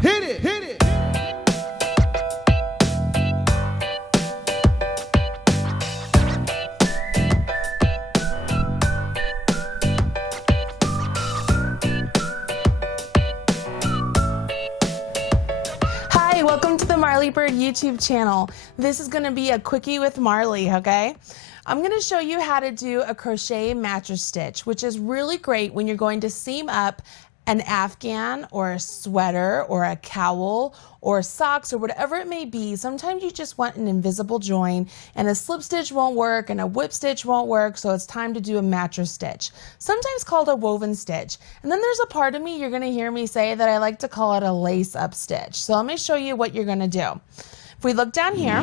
Hit it, hit it. Hi, welcome to the Marley Bird YouTube channel. This is going to be a quickie with Marley, okay? I'm going to show you how to do a crochet mattress stitch, which is really great when you're going to seam up an afghan or a sweater or a cowl or socks or whatever it may be. Sometimes you just want an invisible join and a slip stitch won't work and a whip stitch won't work, so it's time to do a mattress stitch, sometimes called a woven stitch. And then there's a part of me you're going to hear me say that I like to call it a lace up stitch. So let me show you what you're going to do. If we look down here,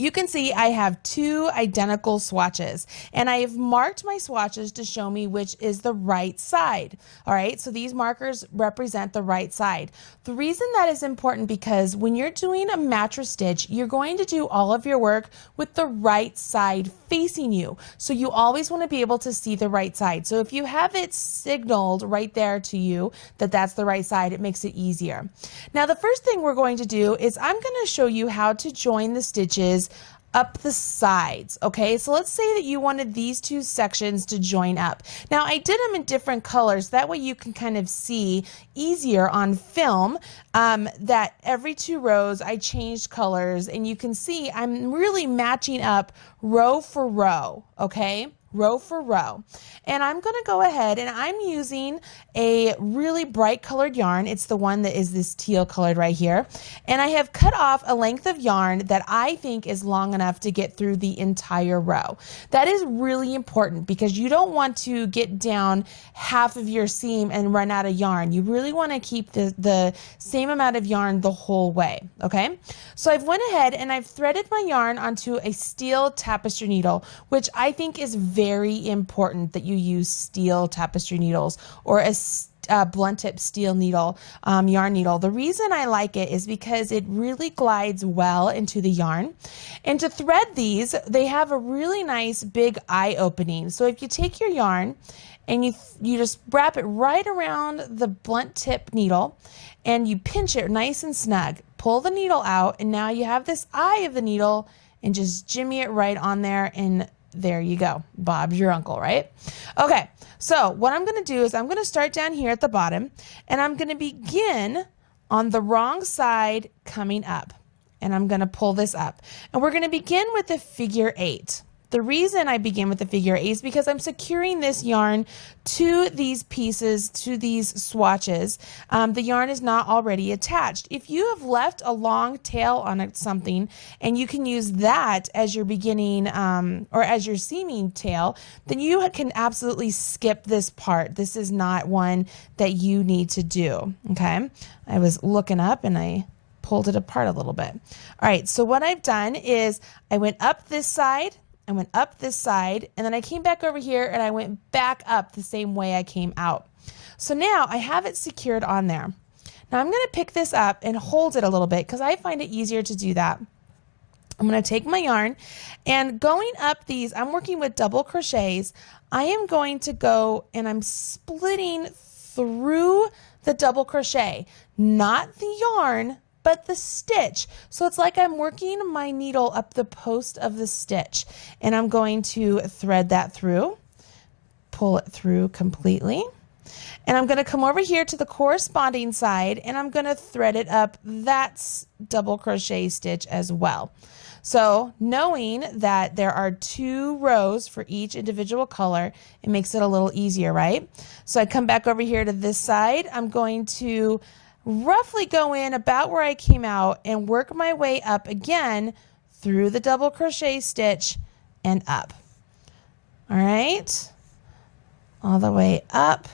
you can see I have two identical swatches, and I have marked my swatches to show me which is the right side. All right, so these markers represent the right side. The reason that is important because when you're doing a mattress stitch, you're going to do all of your work with the right side facing you. So you always want to be able to see the right side. So if you have it signaled right there to you that that's the right side, it makes it easier. Now, the first thing we're going to do is I'm going to show you how to join the stitches up the sides. Okay, so let's say that you wanted these two sections to join up. Now I did them in different colors, that way you can kind of see easier on film that every two rows I changed colors, and you can see I'm really matching up row for row, okay? Row for row. And I'm going to go ahead and I'm using a really bright colored yarn. It's the one that is this teal colored right here. And I have cut off a length of yarn that I think is long enough to get through the entire row. That is really important because you don't want to get down half of your seam and run out of yarn. You really want to keep the same amount of yarn the whole way, okay? So I've went ahead and I've threaded my yarn onto a steel tapestry needle, which I think is very important that you use steel tapestry needles or a blunt tip steel needle, yarn needle. The reason I like it is because it really glides well into the yarn. And to thread these, they have a really nice big eye opening. So if you take your yarn and you just wrap it right around the blunt tip needle and you pinch it nice and snug, pull the needle out, and now you have this eye of the needle and just jimmy it right on there, and there you go. Bob's your uncle, right? Okay, so what I'm going to do is I'm going to start down here at the bottom, and I'm going to begin on the wrong side coming up, and I'm going to pull this up. And we're going to begin with a figure 8. The reason I begin with the figure 8 is because I'm securing this yarn to these pieces, to these swatches. The yarn is not already attached. If you have left a long tail on something and you can use that as your beginning or as your seaming tail, then you can absolutely skip this part. This is not one that you need to do, okay? I was looking up and I pulled it apart a little bit. All right, so what I've done is I went up this side, I went up this side, and then I came back over here and I went back up the same way I came out. So now I have it secured on there. Now I'm going to pick this up and hold it a little bit because I find it easier to do that. I'm going to take my yarn, and going up these, I'm working with double crochets. I am going to go and I'm splitting through the double crochet, not the yarn, but the stitch. So it's like I'm working my needle up the post of the stitch, and I'm going to thread that through, pull it through completely, and I'm going to come over here to the corresponding side and I'm going to thread it up that double crochet stitch as well. So knowing that there are 2 rows for each individual color, it makes it a little easier, right? So I come back over here to this side. I'm going to roughly go in about where I came out and work my way up again through the double crochet stitch and up. All right, all the way up.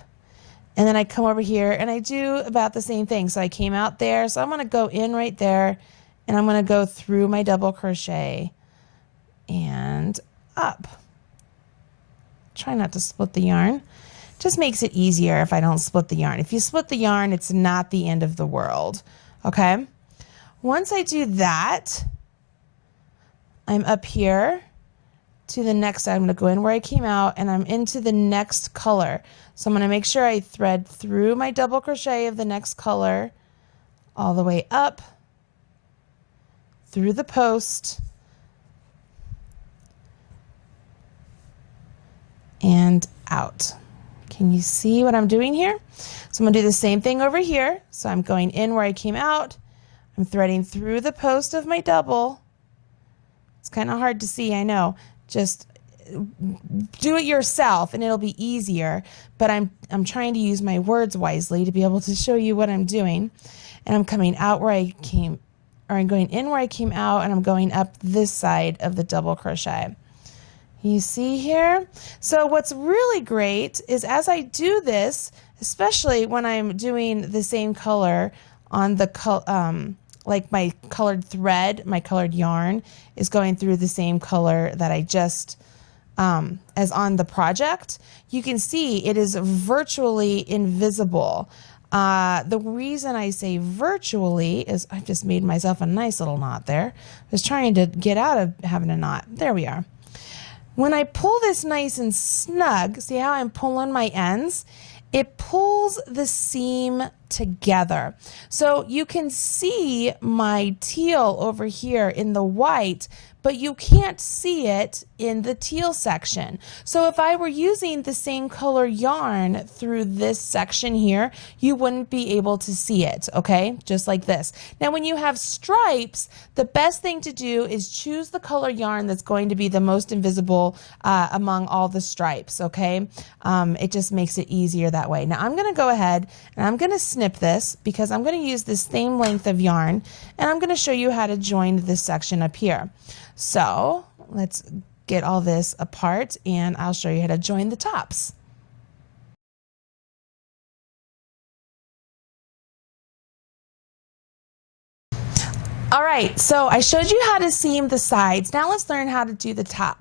And then I come over here and I do about the same thing. So I came out there, so I'm going to go in right there and I'm going to go through my double crochet and up. Try not to split the yarn. Just makes it easier if I don't split the yarn. If you split the yarn, it's not the end of the world, okay? Once I do that, I'm up here to the next, I'm going to go in where I came out and I'm into the next color. So I'm going to make sure I thread through my double crochet of the next color all the way up through the post and out. Can you see what I'm doing here? So I'm going to do the same thing over here. So I'm going in where I came out. I'm threading through the post of my double. It's kind of hard to see, I know. Just do it yourself and it'll be easier, but I'm trying to use my words wisely to be able to show you what I'm doing. And I'm coming out where I came, or I'm going in where I came out, and I'm going up this side of the double crochet. You see here? So what's really great is as I do this, especially when I'm doing the same color on the like my colored thread, my colored yarn is going through the same color that I just as on the project, you can see it is virtually invisible. The reason I say virtually is I just made myself a nice little knot there. I was trying to get out of having a knot. There we are. When I pull this nice and snug, see how I'm pulling my ends? It pulls the seam together. So you can see my teal over here in the white, but you can't see it in the teal section. So if I were using the same color yarn through this section here, you wouldn't be able to see it, okay? Just like this. Now when you have stripes, the best thing to do is choose the color yarn that's going to be the most invisible among all the stripes, okay? It just makes it easier that way. Now I'm gonna go ahead and I'm gonna snip this because I'm gonna use the same length of yarn and I'm gonna show you how to join this section up here. So let's get all this apart and I'll show you how to join the tops. All right, so I showed you how to seam the sides. Now let's learn how to do the top.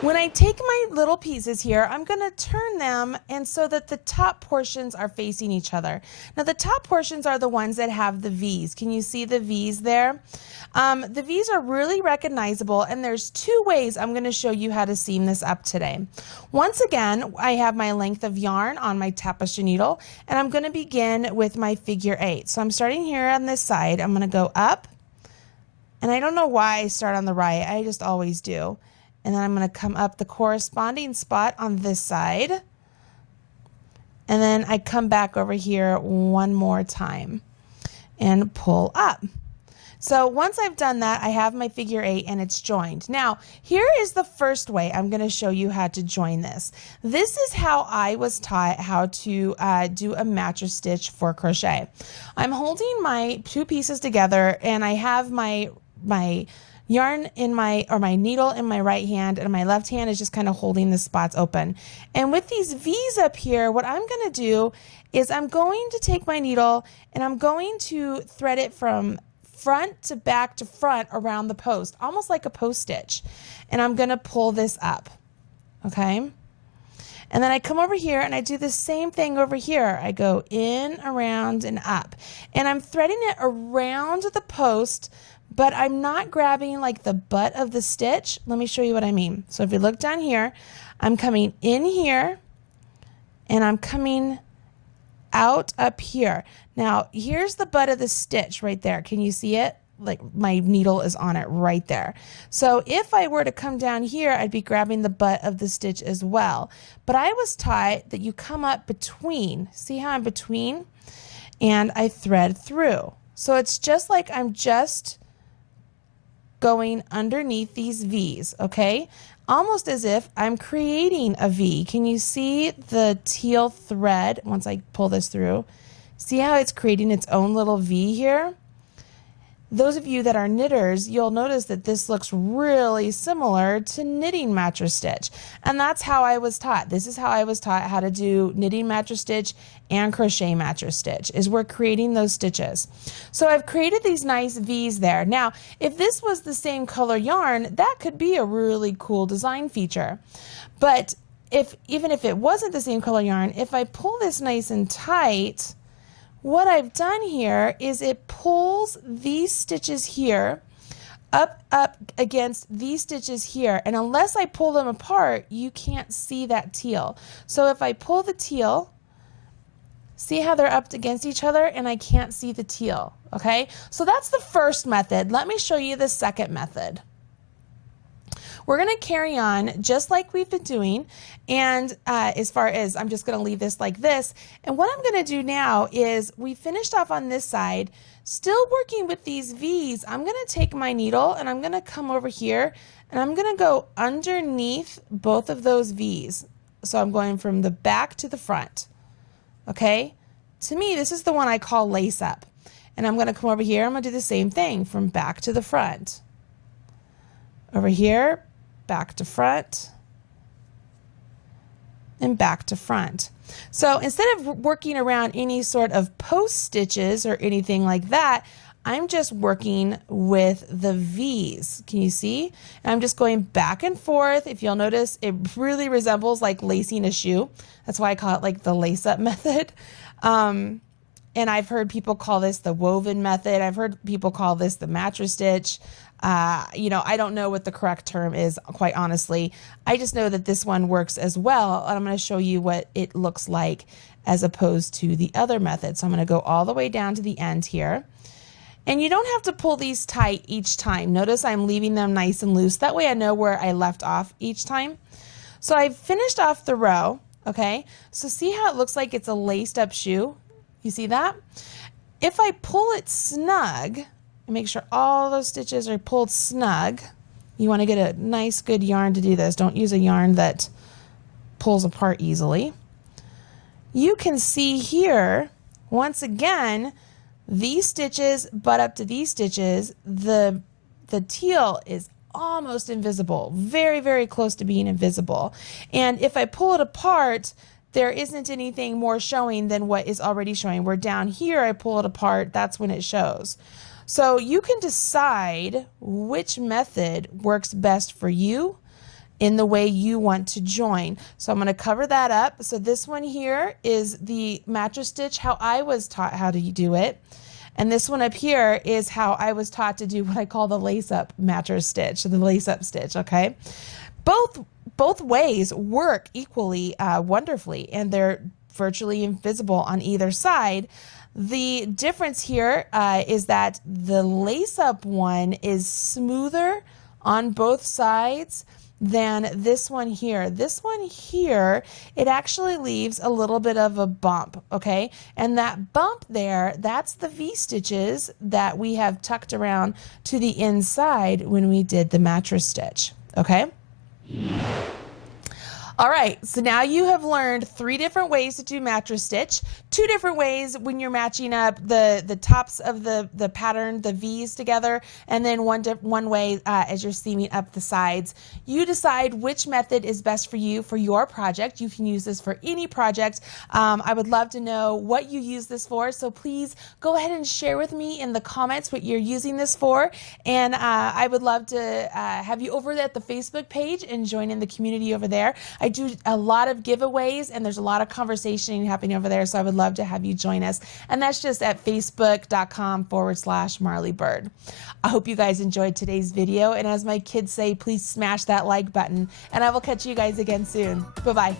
When I take my little pieces here, I'm going to turn them and so that the top portions are facing each other. Now the top portions are the ones that have the V's. Can you see the V's there? The V's are really recognizable, and there's two ways I'm going to show you how to seam this up today. Once again, I have my length of yarn on my tapestry needle, and I'm going to begin with my figure 8. So I'm starting here on this side. I'm going to go up, and I don't know why I start on the right. I just always do. And then I'm going to come up the corresponding spot on this side. And then I come back over here one more time and pull up. So once I've done that, I have my figure 8 and it's joined. Now, here is the first way I'm going to show you how to join this. This is how I was taught how to do a mattress stitch for crochet. I'm holding my two pieces together and I have my yarn in my needle in my right hand, and my left hand is just kind of holding the spots open. And with these V's up here, what I'm going to do is I'm going to take my needle and I'm going to thread it from front to back to front around the post, almost like a post stitch. And I'm going to pull this up, okay? And then I come over here and I do the same thing over here. I go in, around, and up. And I'm threading it around the post, but I'm not grabbing like the butt of the stitch. Let me show you what I mean. So if you look down here, I'm coming in here and I'm coming out up here. Now here's the butt of the stitch right there. Can you see it? Like my needle is on it right there. So if I were to come down here, I'd be grabbing the butt of the stitch as well. But I was taught that you come up between. See how I'm between? And I thread through. So it's just like I'm just going underneath these V's, okay? Almost as if I'm creating a V. Can you see the teal thread once I pull this through? See how it's creating its own little V here? Those of you that are knitters, you'll notice that this looks really similar to knitting mattress stitch. And that's how I was taught. This is how I was taught how to do knitting mattress stitch and crochet mattress stitch, is we're creating those stitches. So I've created these nice V's there. Now, if this was the same color yarn, that could be a really cool design feature. But even if it wasn't the same color yarn, if I pull this nice and tight, what I've done here is it pulls these stitches here up against these stitches here, and unless I pull them apart, you can't see that teal. So if I pull the teal See how they're up against each other and I can't see the teal, okay? So that's the first method. Let me show you the second method. We're going to carry on just like we've been doing, and as far as I'm just going to leave this like this, and what I'm going to do now is we finished off on this side, still working with these V's. I'm going to take my needle and I'm going to come over here and I'm going to go underneath both of those V's. So I'm going from the back to the front, okay? To me, this is the one I call lace up, and I'm going to come over here. I'm going to do the same thing from back to the front. Over here, back to front, and back to front. So instead of working around any sort of post stitches or anything like that, I'm just working with the V's. Can you see? And I'm just going back and forth. If you'll notice, it really resembles like lacing a shoe. That's why I call it like the lace up method. And I've heard people call this the woven method. I've heard people call this the mattress stitch. You know, I don't know what the correct term is, quite honestly. I just know that this one works as well, and I'm going to show you what it looks like as opposed to the other method. So I'm going to go all the way down to the end here. And you don't have to pull these tight each time. Notice I'm leaving them nice and loose. That way I know where I left off each time. So I've finished off the row, okay? So see how it looks like it's a laced up shoe? You see that? If I pull it snug, and make sure all those stitches are pulled snug. You want to get a nice good yarn to do this. Don't use a yarn that pulls apart easily. You can see here, once again, these stitches butt up to these stitches. The teal is almost invisible, very, very close to being invisible. And if I pull it apart, there isn't anything more showing than what is already showing. Where down here, I pull it apart, that's when it shows. So you can decide which method works best for you in the way you want to join. So I'm going to cover that up. So this one here is the mattress stitch, how I was taught how to do it. And this one up here is how I was taught to do what I call the lace up mattress stitch, the lace up stitch, okay? Both ways work equally wonderfully, and they're virtually invisible on either side. The difference here is that the lace-up one is smoother on both sides than this one here. This one here, it actually leaves a little bit of a bump, okay? And that bump there, that's the V-stitches that we have tucked around to the inside when we did the mattress stitch, okay? All right, so now you have learned 3 different ways to do mattress stitch, 2 different ways when you're matching up the tops of the pattern, the V's together, and then one way as you're seaming up the sides. You decide which method is best for you for your project. You can use this for any project. I would love to know what you use this for, so please go ahead and share with me in the comments what you're using this for, and I would love to have you over at the Facebook page and join in the community over there. I do a lot of giveaways, and there's a lot of conversation happening over there, so I would love to have you join us. And that's just at facebook.com/Marley Bird. I hope you guys enjoyed today's video, and as my kids say, please smash that like button, and I will catch you guys again soon. Bye-bye.